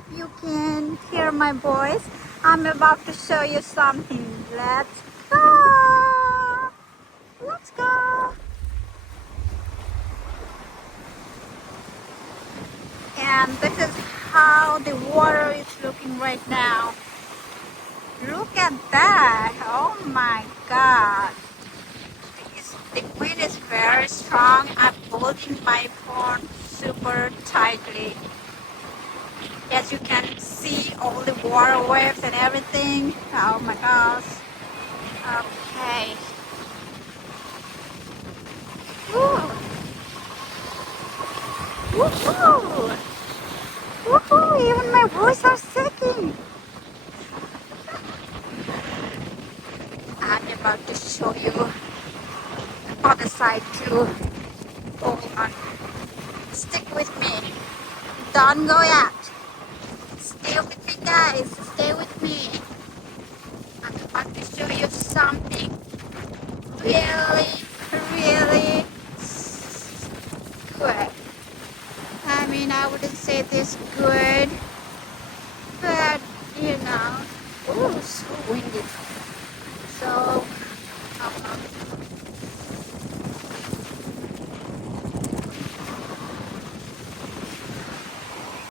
hope you can hear my voice. I'm about to show you something. Let's go! Let's go! And this is how the water is looking right now. Look at that! Oh my god! The wind is very strong. I'm holding my phone super tightly. As you can see all the water waves and everything. Oh my gosh. Okay. Woo. Woohoo! Woohoo! Even my voice are shaking. I'm about to show you the other side too. Hold on. Stick with me. Don't go out. Stay with me guys. Stay with me. I'm about to show you something really, really good. I mean, I wouldn't say this good, but you know, ooh, so windy. So,